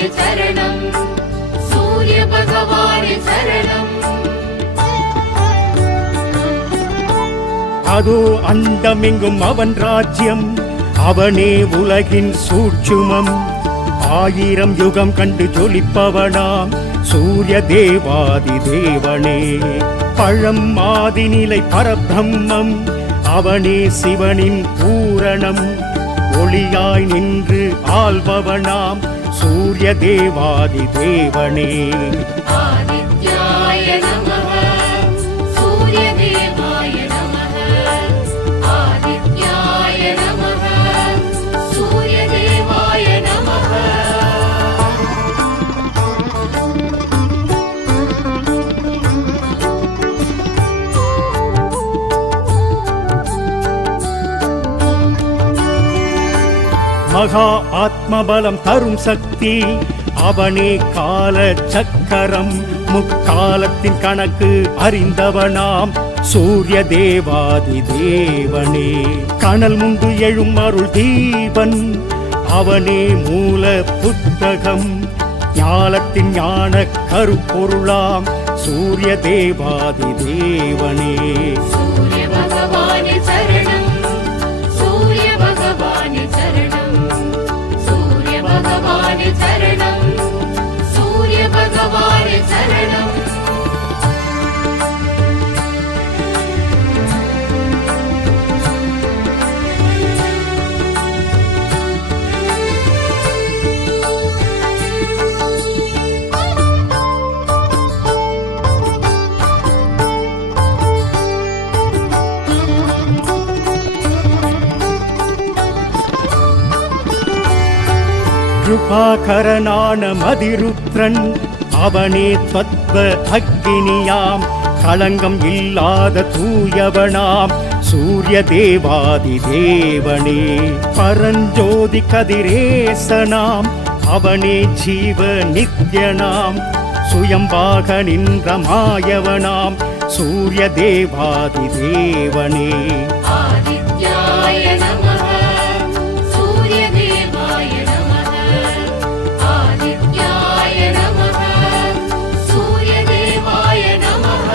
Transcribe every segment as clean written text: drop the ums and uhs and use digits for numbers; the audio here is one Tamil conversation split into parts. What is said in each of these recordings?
பகவானே சரணம், சூரிய பகவானே சரணம். அதோ அண்டமெங்கும் அவன் ராஜ்யம், அவனே உலகின் சூட்சுமம். 1000 யுகம் கண்டு ஜொலிப்பவனாம் சூரிய தேவாதி தேவனே. பழம் மாதிநிலை பரபிரம்மம், அவனே சிவனின் பூரணம். ஒளியாய் நின்று ஆள்பவனாம் சூரிய தேவாதி தேவனே. ஆதித்யாய நமः, சூரிய தேவாய நமः. ஆதித்யாய நமः, சூரிய தேவாய நமः. மகா ஆத்மபலம் தரும் சக்தி, அவனே கால சக்கரம். முக்காலத்தின் கணக்கு அறிந்தவனாம் சூரிய தேவாதி தேவனே. கனல் முண்டு எழும் அருள் தீபன், அவனே மூல புத்தகம். ஞானத்தின் ஞான கருப்பொருளாம் சூரிய தேவாதி தேவனே. சூரிய பகவானே சரணம், சூரிய பகவானே சரணம், சூரிய பகவானே சரணம், சூரிய பகவானே சரணம். கிருபாகரனான மதிருத்ரன், அவனே தத்வ அக்னியாம். களங்கம் இல்லாத தூயவனாம் சூரிய தேவாதி தேவனே. பரஞ்சோதி கதிரேசனாம், அவனே ஜீவ நித்யனாம். சுயம்பாக நின்ற மாயவனாம் சூரிய தேவாதி தேவனே. ஆதித்யாய நமः, சூரிய தேவாய நமः. ஆதித்யாய நமः, சூரிய தேவாய நமः.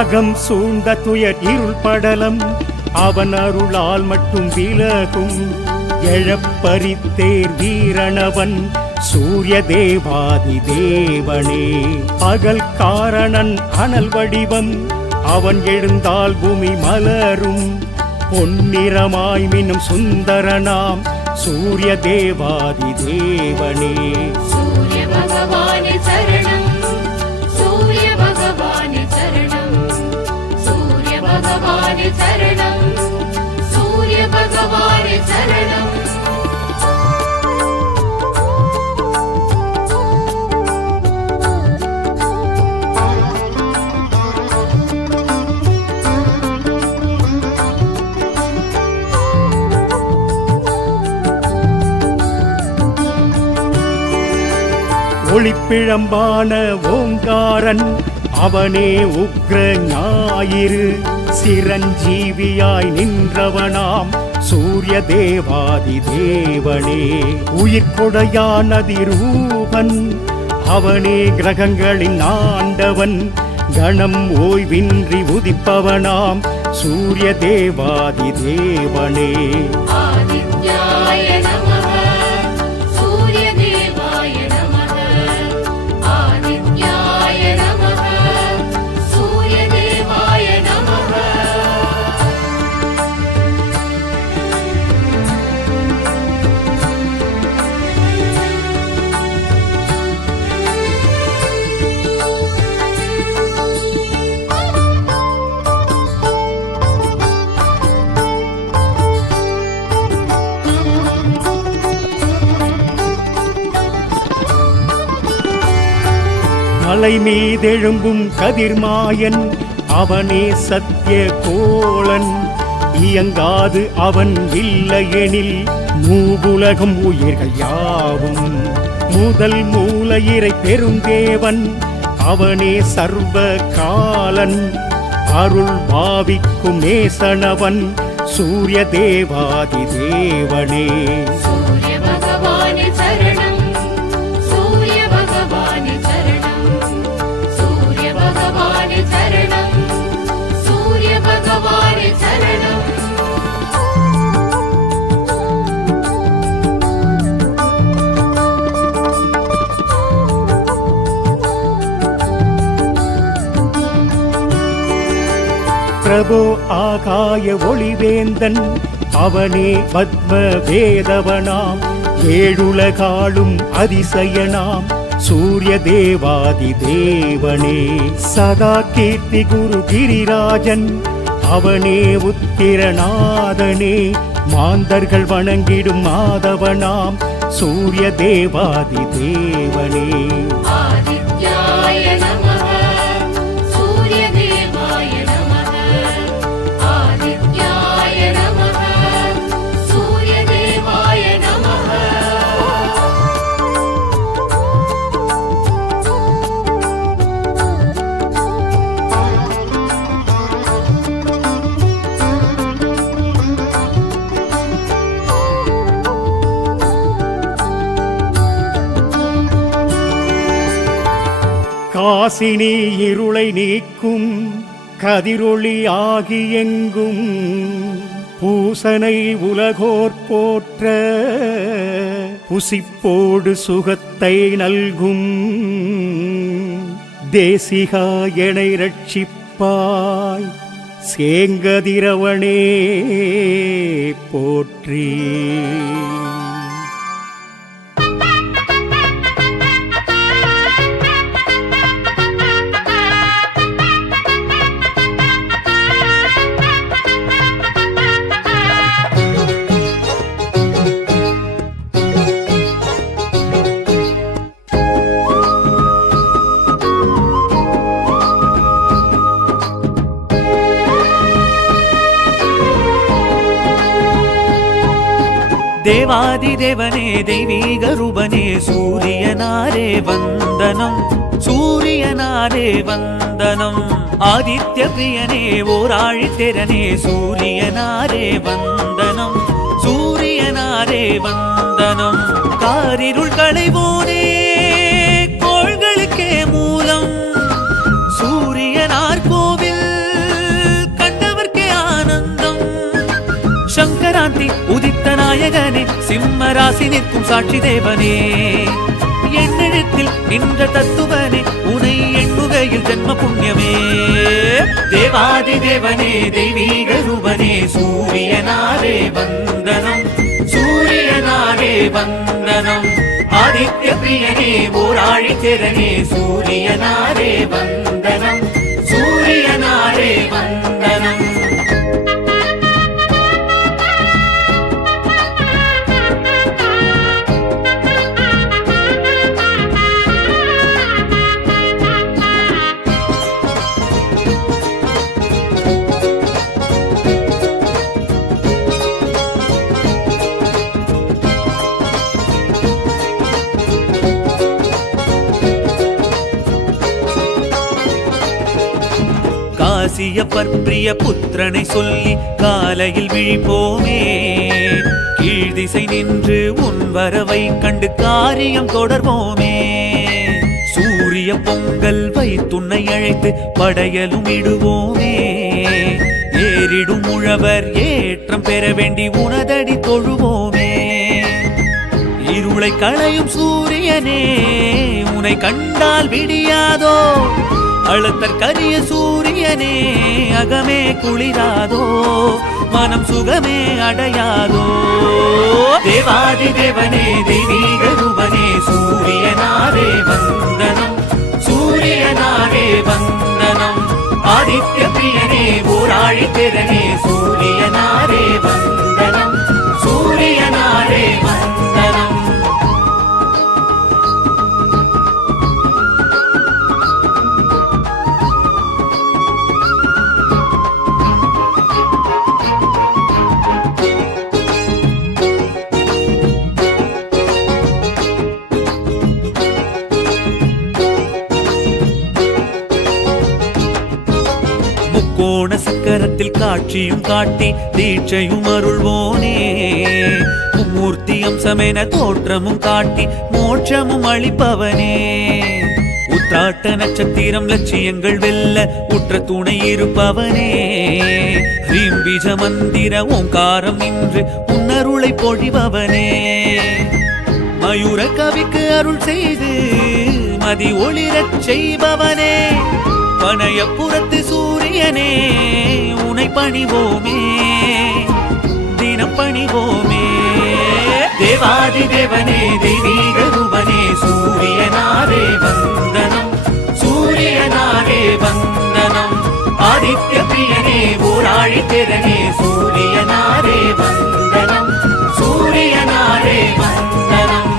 அகம் சூழ்ந்த துயர் இருள் படலம், அவன் அருளால் மட்டும் விலகும். எழப்பரித்தேர் வீரணவன் சூரிய தேவாதி தேவனே. பகல் காரணன் அனல் வடிவம், அவன் எழுந்தால் பூமி மலரும். பொன்னிறமாய் மின்னும் சுந்தரனாம் சூரிய தேவாதி தேவனே. சூரிய பகவானே சரணம், சூரிய பகவானே சரணம், சூரிய பகவானே சரணம், சூரிய பகவானே சரணம். ஒளிப்பிழம்பான ஓங்காரன், அவனே உக்ர ஞாயிறு. சிரஞ்சீவியாய் நின்றவனாம் சூரிய தேவாதி தேவனே. உயிர்கொடையான அதிரூபன், அவனே கிரகங்களின் ஆண்டவன். கணம் ஓய்வின்றி உதிப்பவனாம் சூரிய தேவாதி தேவனே. ஆதித்யாய நமः, சூரிய தேவாய நமः. ஆதித்யாய நமः, சூரிய தேவாய நமः. மலை மீதெழும்பும் கதிர்மாயன், அவனே சத்திய கோளன். இயங்காது அவன் இல்லையெனில் மூவுலகம் உயிர்கள் யாவும். முதல் மூல இறை பெருந்தேவன், அவனே சர்வ காலன் அருள் பாவிக்கும் நேசனவன் சூரிய தேவாதி தேவனே சூரிய பகவானே சரணம் சூரிய பகவானே சரணம் சூரிய பகவானே சரணம் சூரிய பகவானே சரணம் பிரபோ ஆகாய ஒளிவேந்தன் அவனே பத்ம வேதவனாம் ஏழுலகாளும் அதிசயனாம் சூரிய தேவாதி தேவனே சதா கீர்த்தி குரு கிரிராஜன் அவனே உத்திரநாதனே மாந்தர்கள் வணங்கிடும் மாதவனாம் சூரிய தேவாதி தேவனே ஆதித்யாய நமः சூரிய தேவாய நமः ஆதித்யாய நமः சூரிய தேவாய நமः காசினி இருளை நீக்கும் கதிரொளி ஆகி எங்கும் பூசனை உலகோர் போற்ற புசிப்போடு சுகத்தை நல்கும் தேசிகா எனை ரட்சிப்பாய் சேங்கதிரவனே போற்றி தேவாதி தேவனே தெய்வீக ரூபனே சூரியனாரே வந்தனம் சூரியனாரே வந்தனம் ஆதித்ய பிரியனே ஓராழித்திரனே சூரியனாரே வந்தனம் சூரியனாரே வந்தனம் காரிருள் களைவோனே கோள்களுக்கே மூலம் சூரியனார் கோவில் கண்டவர்க்கே ஆனந்தம் சங்கராந்தி உதித்த நாயகனே சிம்ம ராசி நிற்கும் சாட்சி தேவனே எண்ணெழுத்தில் நின்ற தத்துவனே உனை எண்ணுகையில் ஜென்ம புண்ணியமே தேவாதி தேவனே தெய்வீக ரூபனே சூரியனாரே வந்தனம் சூரியனாரே வந்தனம் ஆதித்ய பிரியனே ஓராழித்திரனே சூரியனாரே வந்தனம் சூரியனாரே வந்தனம் காசியப்பர் பிரிய புத்திரனை சொல்லி காலையில் விழிப்போமே கீழ் திசை நின்று உன் வரவை கண்டு காரியம் தொடர்வோமே சூரிய பொங்கல் வைத்துன்னை அழைத்து படையலும் இடுவோமே ஏறிடும் உழவர் ஏற்றம் பெற வேண்டி உனதடி தொழுவோமே இருளை களையும் சூரியனே உன்னை கண்டால் விடியாதோ அழுத்தற் கரிய சூரியனே அகமே குளிராதோ மனம் சுகமே அடையாதோ தேவாதி தேவனே தெய்வீக ரூபனே சூரியனாரே வந்தனம் சூரியனாரே வந்தனம் ஆதித்ய பிரியனே ஓராழித்திரனே சூரியனாரே வந்தனம் சூரியனாரே வந்தனம் ரூபத்தில் காட்சியும் காட்டி தீட்சையும் அருள்வோனே மும்மூர்த்தி அம்சமென தோற்றமும் காட்டி மோட்சமும் அளிப்பவனே உத்தாட்ட நட்சத்திரம் லட்சியங்கள் வெல்ல உற்ற துணை இருப்பவனே ஹ்ரீம் பீஜ மந்திர ஓங்காரம் நின்று உன்னருளை பொழிபவனே மயூர கவிக்கு அருள் செய்து மதி ஒளிரச் செய்பவனே பனையப்புறத்து சூரியனே உனை பணிவோமே தினம் பணிவோமே தேவாதி தேவனே தெய்வீக ரூபனே சூரியனாரே வந்தனம் சூரியனாரே வந்தனம் ஆதித்ய பிரியனே ஊராழி திறனே சூரியனாரே வந்தனம் சூரியனாரே வந்தனம்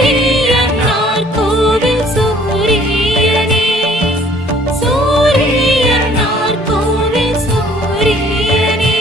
சூரியனார் கோவில் சூரியனே சூரியனார் கோவில் சூரியனே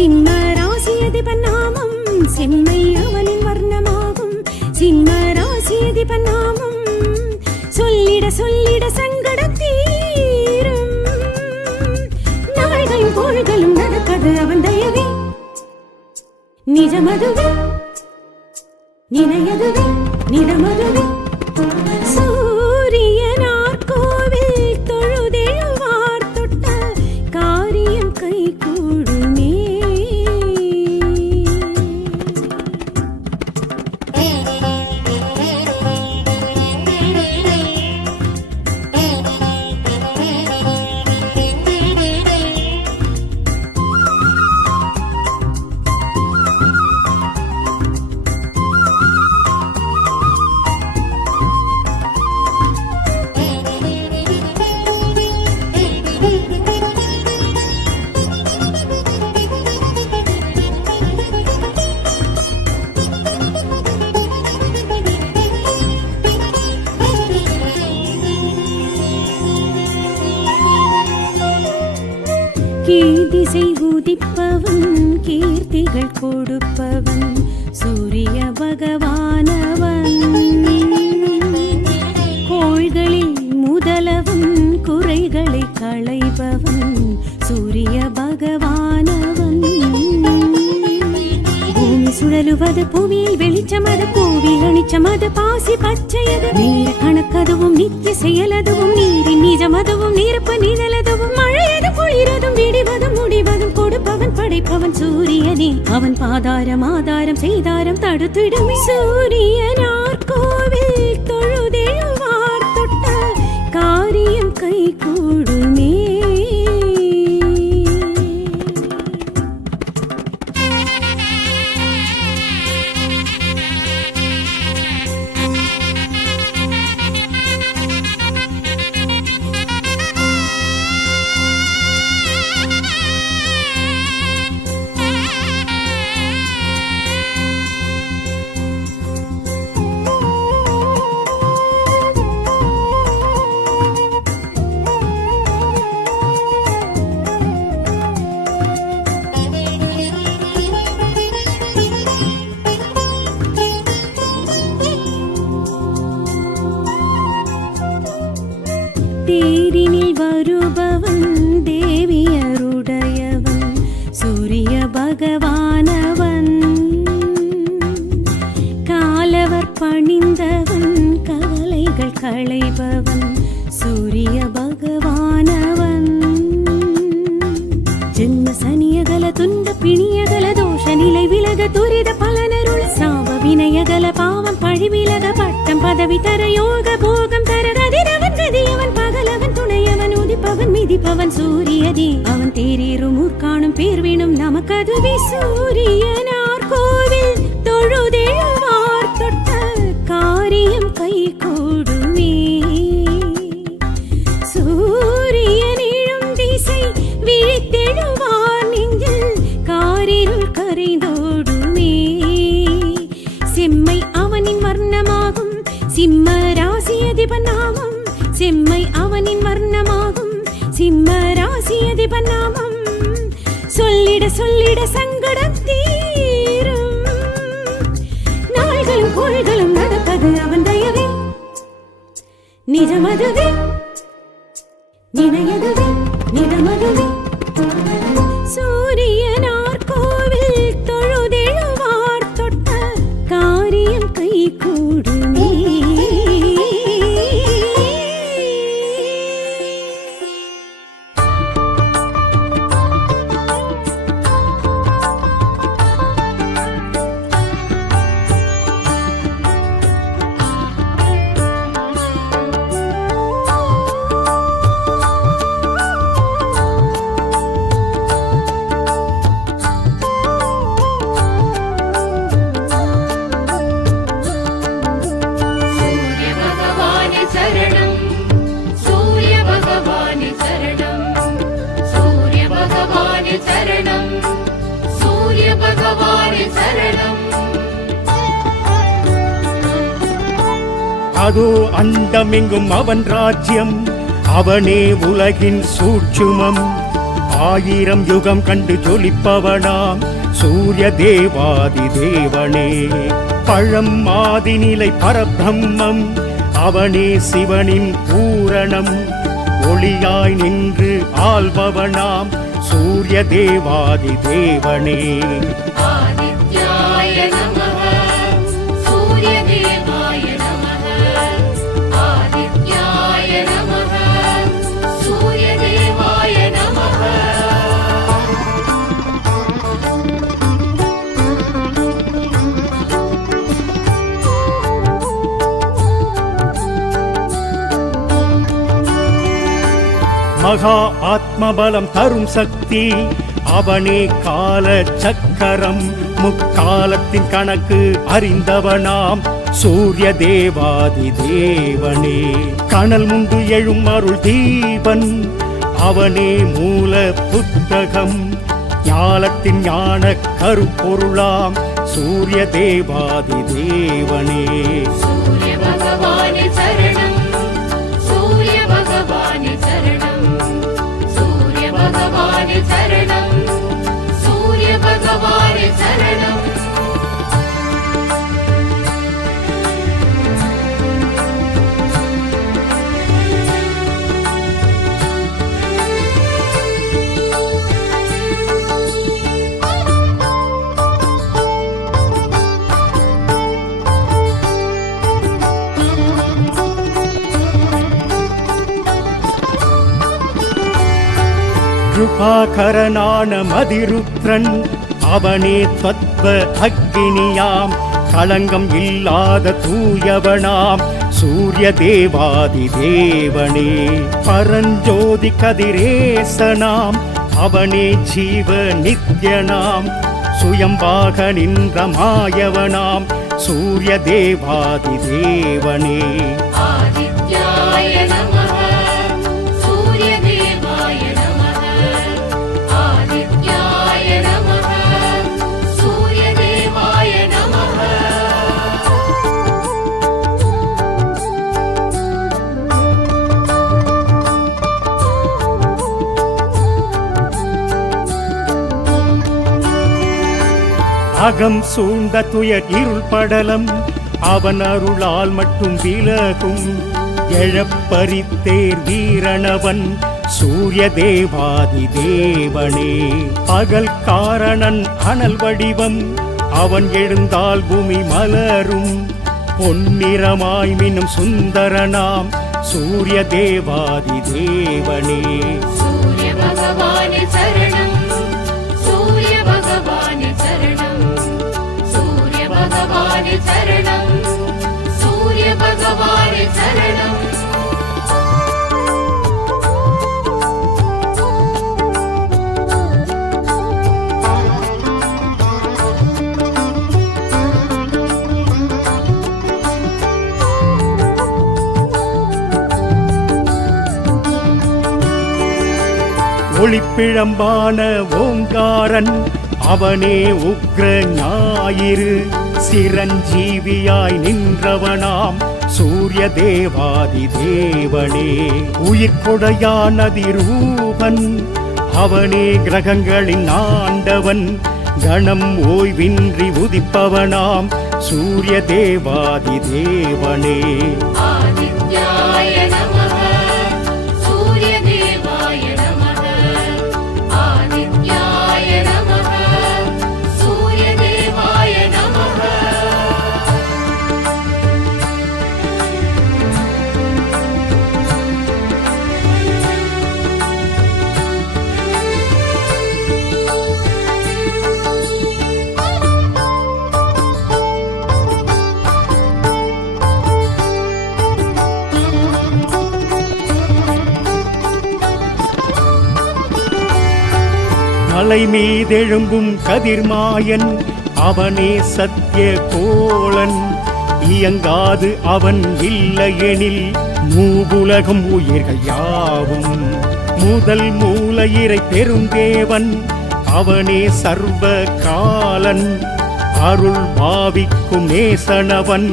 சிம்ம ராசியதிபன் நாமம் செம்மை அவனின் வர்ணமாகும். சிம்ம ராசியதிபன் நாமம் சொல்லிட சொல்லிட சங்கடம் தீரும். நாள்களும் கோள்களும் நடப்பது அவன் தயவே. நிஜமதுவே நினையதுவே நிறமதுவே. சூரியனார் கோவில் தொழுதெழுவார் தொட்ட காரியம் கை கூடுமே. கீர்த்திசை உதிப்பவன் கீர்த்திகள் கொடுப்பவன் சூரிய பகவானவன். கோள்களில் முதலவன் குறைகளை களைபவன் சூரிய பகவானவன். பூமி சுழலுவது புவியில் வெளிச்சமது பூவில் அணிச்சமது பாசி பச்சையது. நீர கணக்கதுவும் நித்திய செயலதுவும் நீரின் நிஜமதுவும் நீரப்ப நிழலதுவும் மழையது குளிரதும் விடிவதும் முடிவதும் கொடுப்பவன் படைப்பவன் சூரியனே. அவன் பாதாரம் ஆதாரம் செய்தாரம் தடுத்திடுமே. சூரியனார் கோவில் தொழுதெழுவார் தொட்ட காரியம் கை கூடுமே. தேரினில் வருபவன் தேவியருடையவன் சூரிய பகவானவன். காலவர் பணிந்தவன் கவலைகள் களைபவன் சூரிய பகவானவன். ஜென்ம சனியகல துன்ப பிணியகல தோஷ நிலை விலக துரித பலனருள் சாப வினயகல பாவம் பழி விலக பட்டம் பதவி தர யோக போகம் தர கதிரவன் கதியவன் பகலவன் துணையவன் உதிப்பவன் மிதிப்பவன் சூரியனே. அவன் தேரேறும் ஊர்காணும் பேர்வினும் நமக்கதுவே. சூரியனார் கோவில் தொழுதெழுவார் தொட்ட காரியம் கை கூடுமே. சூரியனிழும் திசை விழித்தெழுவார் நெஞ்சில் காரிருள் கரைந்தோடுமே. செம்மை அவனின் வர்ணமாகும் சிம்ம ராசியதிபன் நாமம் செம்மை அவனின் வர்ணமாகும் சிம்ம ராசியதிபன் நாமம் சொல்லிட சொல்லிட சங்கடம் தீரும். நாள்களும் கோள்களும் நடப்பது அவன் தயவே. நிஜமதுவே நினையதுவே நிறமதுவே. சூரியனார் கோவில் தொழுதெழுவார் தொட்ட காரியம் கை கூடுமே. அதோ அண்டமெங்கும் அவன் ராஜ்யம், அவனே உலகின் சூட்சுமம். 1000 யுகம் கண்டு ஜொலிப்பவனாம் சூரிய தேவாதி தேவனே. பழம் மாதிநிலை பரபிரம்மம் அவனே சிவனின் பூரணம். ஒளியாய் நின்று ஆள்பவனாம் சூரிய தேவாதி தேவனே. ஆதித்யாய நமः சூரியதேவாய நமः. ஆதித்யாய நமः சூரியதேவாய நமः. மகா ஆத்மபலம் தரும் சக்தி அவனே. கால சக்கரம் முக்காலத்தின் கணக்கு அறிந்தவனாம் சூரிய தேவாதி தேவனே. கனல் முண்டு எழும் அருள் தீபன் அவனே. மூல புத்தகம் ஞானத்தின் ஞான கருப்பொருளாம் சூரிய தேவாதி தேவனே. சூரிய பகவானே சரணம். சூரிய பகவானே சரணம். சூரிய பகவானே சரணம். சூரிய பகவானே சரணம். கிருபாகரனான மதிருத்ரன் அவனே. தத்வ அக்னியாம் களங்கம் இல்லாத தூயவனாம் சூரிய தேவாதி தேவனே. பரஞ்சோதி கதிரேசனாம் அவனே. ஜீவ நித்யனாம் சுயம்பாக நின்ற மாயவனாம் சூரிய தேவாதி தேவனே. ஆதித்யாய நமः சூரியதேவாய நமः. ஆதித்யாய நமः சூரியதேவாய நமः. அகம் சூழ்ந்த துயர் இருள் படலம் அவன் அருளால் மட்டும் விலகும். எழப்பரித்தேர் வீரணவன் சூரிய தேவாதி தேவனே. பகல் காரணன் அனல் வடிவம் அவன் எழுந்தால் பூமி மலரும். பொன்னிறமாய் மின்னும் சுந்தரனாம் சூரிய தேவாதி தேவனே. சூரிய பகவானே சரணம். சூரிய பகவானே சரணம். சூரிய பகவானே சரணம். சூரிய பகவானே சரணம். ஒளிப்பிழம்பான ஓங்காரன் அவனே. உக்ர ஞாயிறு சிரஞ்சீவியாய் நின்றவனாம் சூரிய தேவாதி தேவனே. உயிர்கொடையான அதிரூபன் அவனே. கிரகங்களின் ஆண்டவன் கணம் ஓய்வின்றி உதிப்பவனாம் சூரிய தேவாதி தேவனே. ஆதித்யாய நமः சூரியதேவாய நமः. ஆதித்யாய நமः சூரியதேவாய நமः. மலை மீதெழும்பும் கதிர்மாயன் அவனே. சத்திய கோளன் இயங்காது அவன் இல்லையெனில் மூவுலகம் உயிர்கள் யாவும். முதல் மூலையிறை பெருந்தேவன் அவனே. சர்வ காலன் அருள் பாவிக்கும் நேசனவன்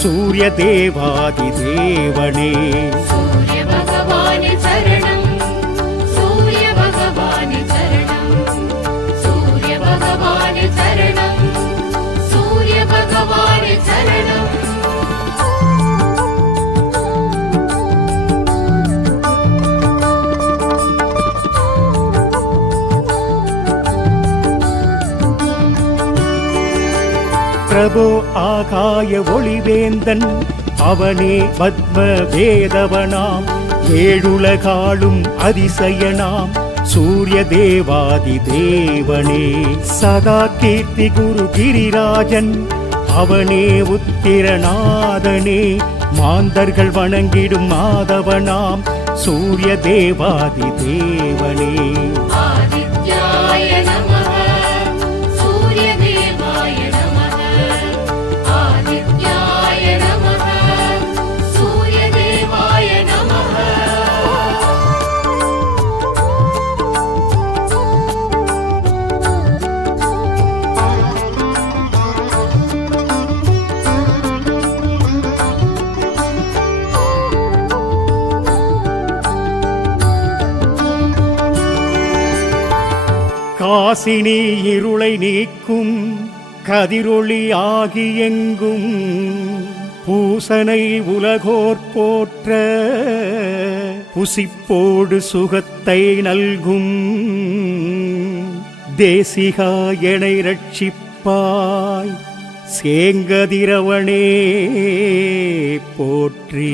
சூரிய தேவாதி தேவனே. சூரிய பகவானே சரணம். சூரிய பகவானே சரணம். பிரபோ ஆகாய ஒளிவேந்தன் அவனே பத்ம வேதவனாம் ஏழுலகாளும் அதிசயனாம் சூரிய தேவாதி தேவனே சதா கீர்த்தி குரு கிரிராஜன் அவனே உத்திரநாதனே மாந்தர்கள் வணங்கிடும் மாதவனாம் சூரிய தேவாதி தேவனே ஆதித்யாய நமः சூரியதேவாய நமः ஆதித்யாய நமः சூரியதேவாய நமः காசினி இருளை நீக்கும் கதிரொளி ஆகியெங்கும் பூசனை உலகோர் போற்ற புசிப்போடு சுகத்தை நல்கும் தேசிகா எனை ரட்சிப்பாய் சேங்கதிரவனே போற்றி.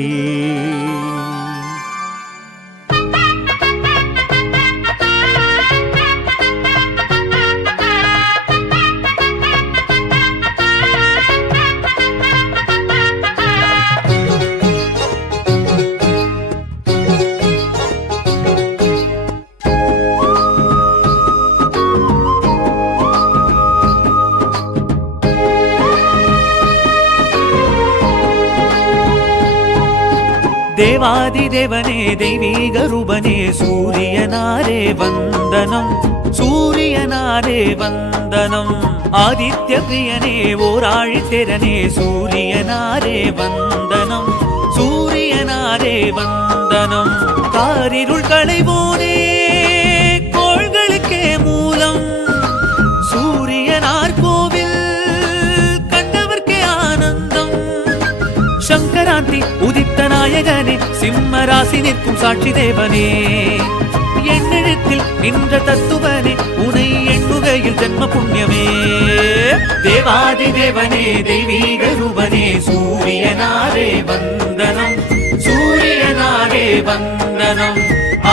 தேவாதி தேவனே தெய்வீக ரூபனே சூரியனாரே வந்தனம் சூரியனாரே வந்தனம் ஆதித்ய பிரியனே ஓராழித்திரனே சூரியனாரே வந்தனம் சூரியனாரே வந்தனம் காரிருள் களைவோனே கோள்களுக்கே மூலம் சூரியனார் கோவில் கண்டவர்க்கே ஆனந்தம் சங்கராந்தி உதித்த நாயகனே சிம்ம ராசி நிற்கும் சாட்சி தேவனே எண்ணெழுத்தில் நின்ற தத்துவனே உனை எண்ணுகையில் ஜென்ம புண்ணியமே தேவாதி தேவனே தெய்வீக ரூபனே சூரியனாரே வந்தனம் சூரியனாரே வந்தனம்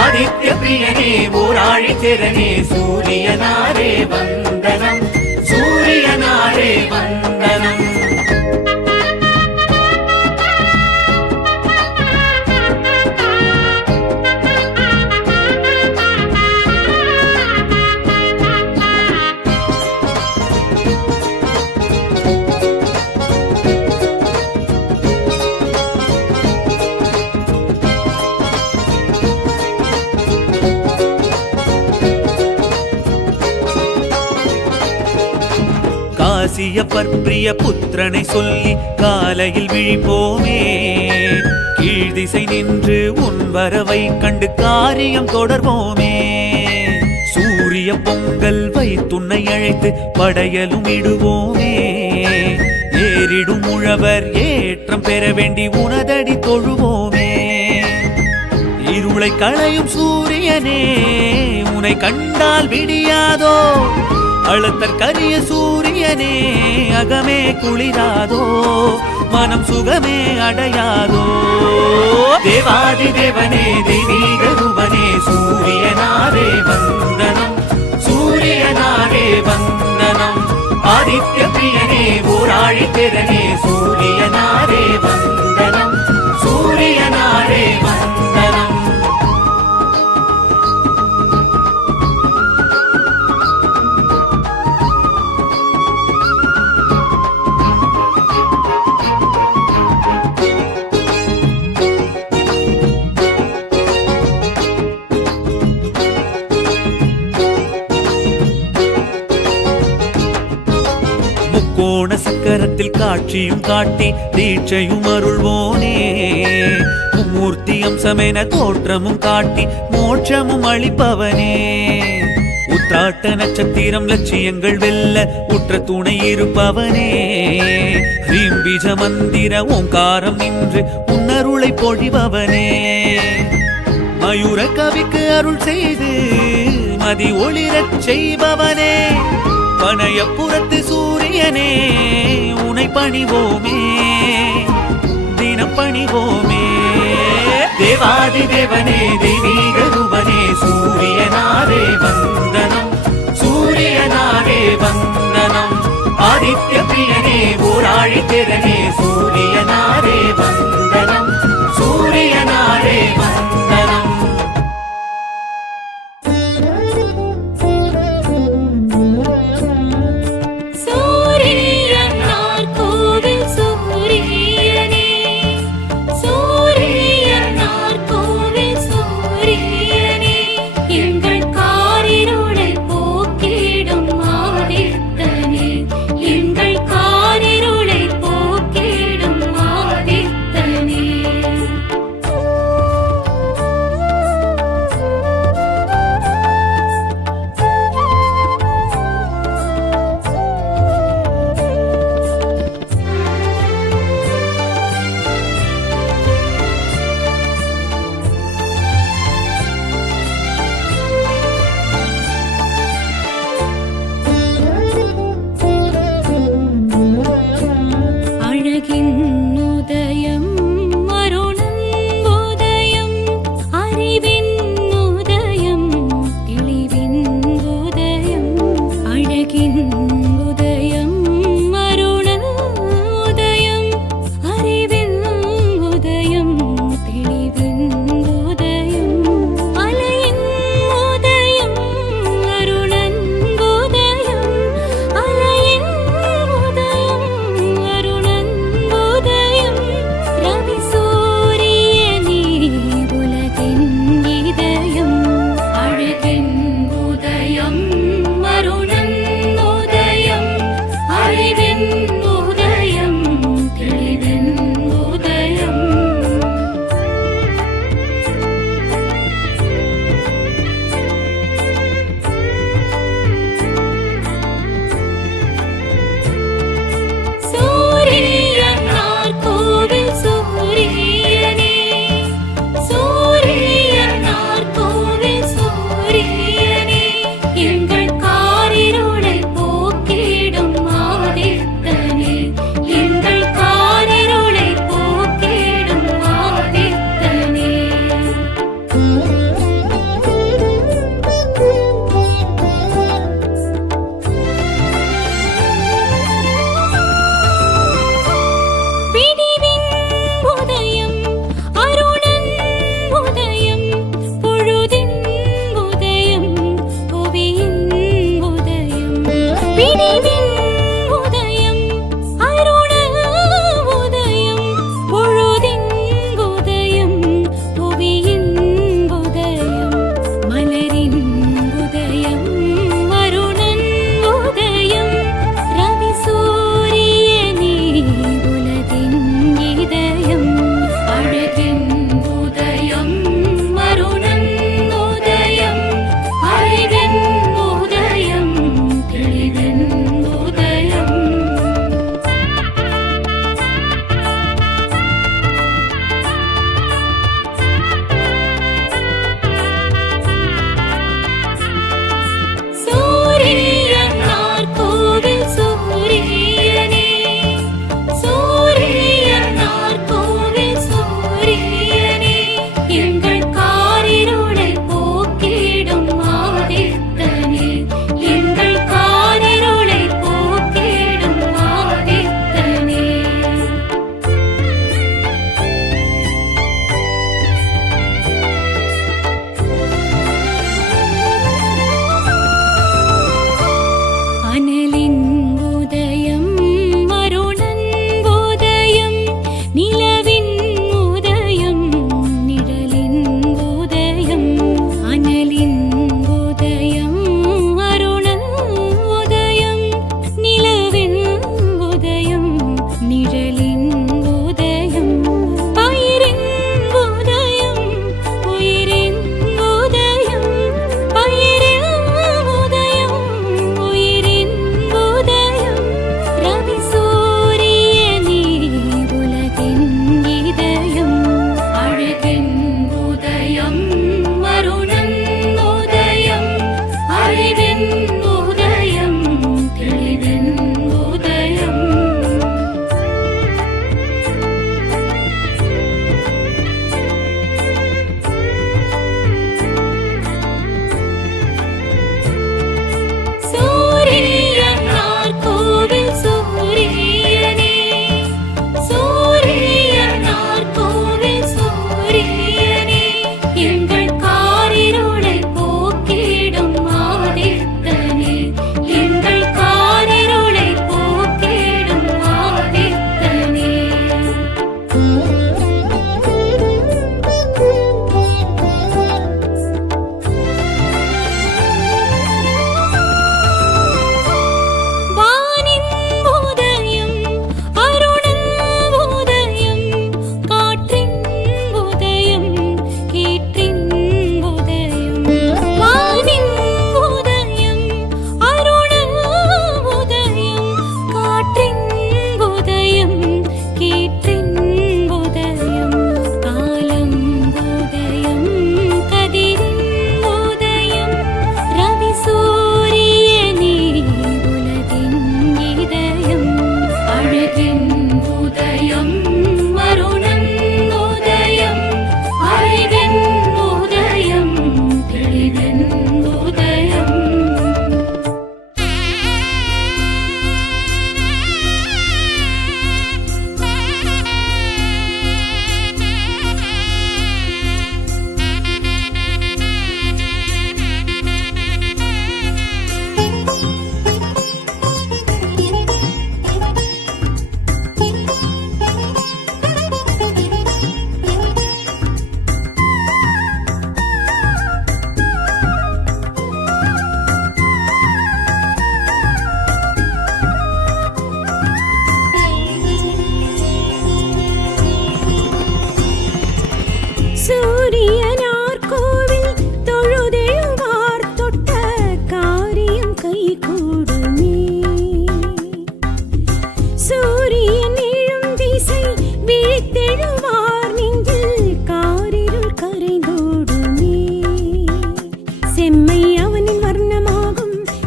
ஆதித்ய பிரியனே ஓராழித்திரனே சூரியனாரே வந்தனம் சூரியனாரே வந்தனம் காசியப்பர் பிரிய புத்திரனை சொல்லி காலையில் விழிப்போமே கீழ் திசை நின்று உன் வரவை கண்டு காரியம் தொடர்வோமே சூரிய பொங்கல் வைத்துன்னை அழைத்து படையலும் இடுவோமே ஏறிடும் உழவர் ஏற்றம் பெற வேண்டி உனதடி தொழுவோமே இருளை களையும் சூரியனே உன்னை கண்டால் விடியாதோ அழுத்தற் கரிய சூரியனே அகமே குளிராதோ மனம் சுகமே அடையாதோ தேவாதி தேவனே தெய்வீக ரூபனே சூரியனாரே வந்தனம் சூரியனாரே வந்தனம் ஆதித்ய பிரியனே ஓராழித்திரனே சூரியனாரே வந்தனம் சூரியனாரே வந்தனம் கோண சக்கரத்தில் காட்சியும் காட்டி தீட்சையும் அருள்வோனே மூர்த்தி அம்சமென தோற்றமும் காட்டி மோட்சமும் அளிப்பவனே உத்தாட்ட நட்சத்திரம் லட்சியங்கள் வெல்ல உற்ற துணை இருப்பவனே ஹ்ரீம் பீஜ மந்திர ஓங்காரம் நின்று உன்னருளை பொழிபவனே மயூர கவிக்கு அருள் செய்து மதி ஒளிரச் செய்பவனே பனையப்புறத்து சூரியனே பணிவோமே தினம் பணிவோமே. தேவாதி தேவனே தெய்வீக ரூபனே சூரியனாரே வந்தனம் சூரியனாரே வந்தனம். ஆதித்ய பிரியனே ஊராழி திறனே சூரியனாரே வந்தனம் சூரியனாரே வந்தனம். சூரியனார் கோவில் சூரியனே சூரியனார் கோவில் சூரியனே எங்கள் காரிருளை போக்கிடும் ஆதித்தனே எங்கள் காரிருளை போக்கிடும் ஆதித்தனே. அழகின் உதயம் அருணன் உதயம் அறிவின் உதயம் தெளிவின் உதயம். அழகின் உதயம் அருணன் உதயம் அறிவின் உதயம் தெளிவின் உதயம். அலையின் உதயம் அருணன் உதயம் அலையின் உதயம் அருணன் உதயம். ரவி சூரியனே உலகின் இதயம். அழகின் உதயம் அருணன் உதயம் அறிவின் உதயம் தெளிவின் உதயம். சூரியனார் கோவில் சூரியனே சூரியனார் கோவில் சூரியனே எங்கள் காரிருளை போக்கிடும் ஆதித்தனே எங்கள் காரிருளை போக்கிடும் ஆதித்தனே. பிடிவின் உதயம் அருணன் உதயம் பொழுதின் உதயம் புவியின் உதயம். பிடிவின் உதயம் அருணன் உதயம் பொழுதின் உதயம் புவியின் உதயம். மலரின் உதயம் அருணன் உதயம் ரவி சூரியனே உலகின் இதயம். அழகின் உதயம் அருணன் உதயம் அறிவின் உதயம் தெளிவின்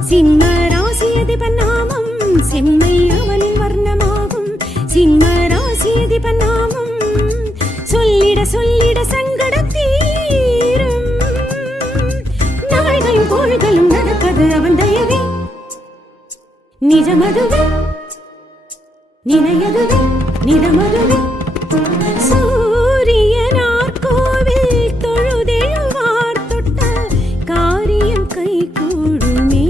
சிம்ம ராசியதிபன் நாமம் செம்மை அவனின் வர்ணமாகும். சிம்ம ராசியதிபன் நாமம் சொல்லிட சொல்லிட சங்கடம் தீரும். நாள்களும் கோள்களும் நடப்பது அவன் தயவே. நிஜமதுவே நினையதுவே நிதமதுவே. சூரியனார் கோவில் தொழுதெழுவார் தொட்ட காரியம் கை கூடுமே.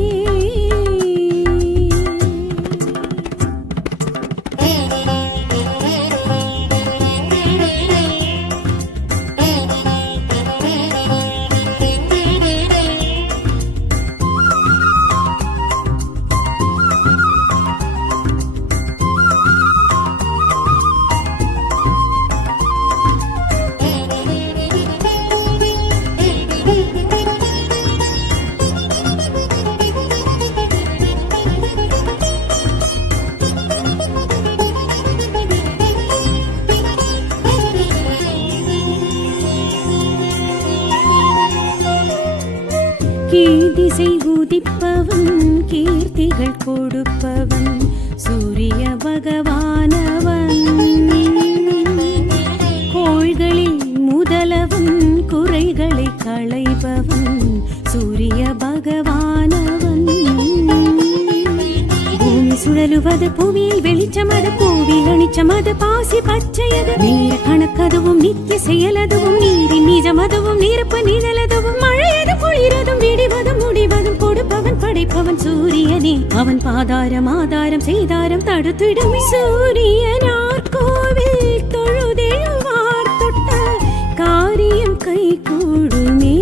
கீதிசை உதிப்பவன் கீர்த்திகள் கொடுப்பவன் சூரிய பகவானவன். கோள்களில் முதலவன் குறைகளை களைபவன் சூரிய பகவானவன். பூமி சுழலுவது புவியில் வெளிச்சமது பூவில் அணிச்சமது பாசி பச்சையது. நீர கணக்கதுவும் நித்திய செயலதுவும் நீரின் நிஜமதுவும் நீரப்ப நிழலதுவும் மழையது குளிரதும் விடிவதும் முடிவதும் கொடுப்பவன் படைப்பவன் சூரியனே. அவன் பாதாரம் ஆதாரம் செய்தாரம் தடுத்திடுமே. சூரியனார் கோவில் தொழுதெழுவார் தொட்ட காரியம் கை கூடுமே.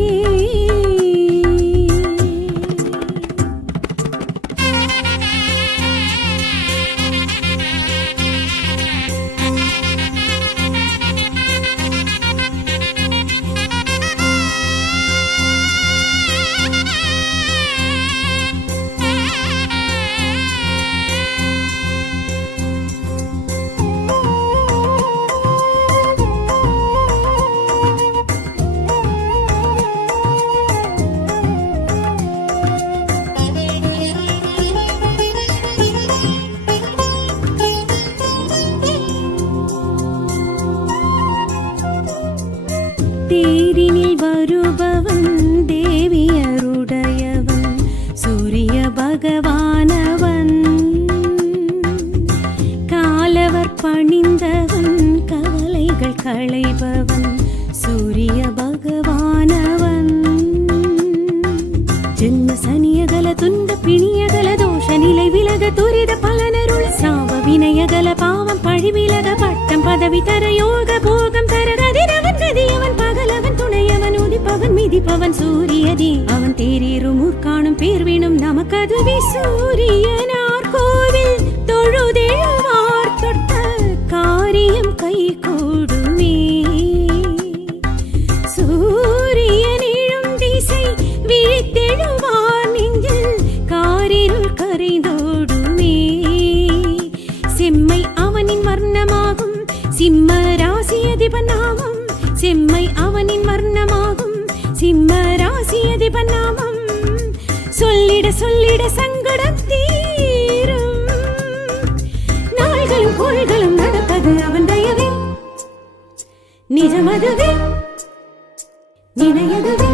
தேரினில் வருபவன் தேவியருடையவன் சூரிய பகவானவன். காலவர் பணிந்தவன் கவலைகள் களைபவன் சூரிய பகவானவன். ஜென்ம சனியகல துன்ப பிணியகல தோஷ நிலை விலக துரித பலனருள் சாப வினயகல பாவம் பழி விலக பட்டம் பதவி தர யோக போகம் தர கதிரவன் கதியவன் பகலவன் துணையவன் உதிப்பவன் மிதிப்பவன் சூரியனே. அவன் தேரீரும் ஊர்காணும் பேர்வினும் நமக்கதுவே. சூரியனார் கோவில் தொழுதெழுவார் தொட்ட காரியம் கை கூடுமே. சூரியனிழும் திசை விழித்தெழுவார் நெஞ்சில் காரிருள் கரைந்தோடுமே. செம்மை அவனின் வர்ணமாகும் சிம்ம ராசியதிபன் நாமம் செம்மை அவனின் வர்ணமாகும். சிம்ம ராசியதிபன் நாமம் சொல்லிட சொல்லிட சங்கடம் தீரும். நாள்களும் கோள்களும் நடப்பது அவன் தயவே. நிஜமதுவே நினையதுவே